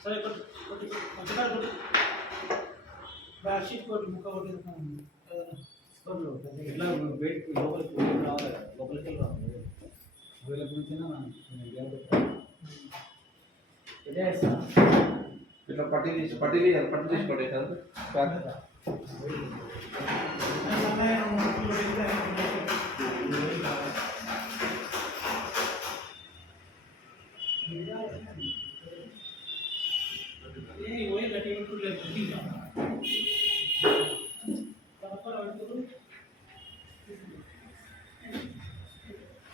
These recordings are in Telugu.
సరే కొట్టి కొంచెం కొట్టి బ్యాక్ కొట్టి ముక్క కొట్టి ఇట్లా బయట లోపలికి రావాలి కదా, లోపలికి వెళ్ళి రావాలి వీళ్ళ గురించి ఇట్లా పట్టి తీసి కొట్టేసారు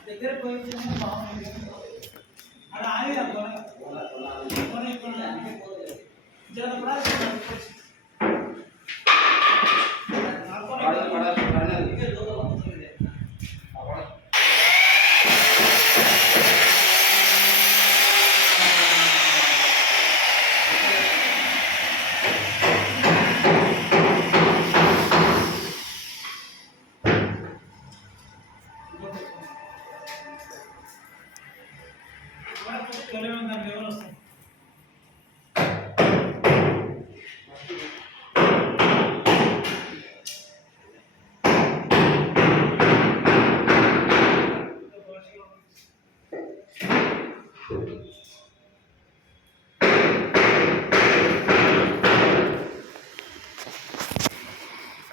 దగ్గర పోయి బాగుంది అక్కడ ఆగి Thank you.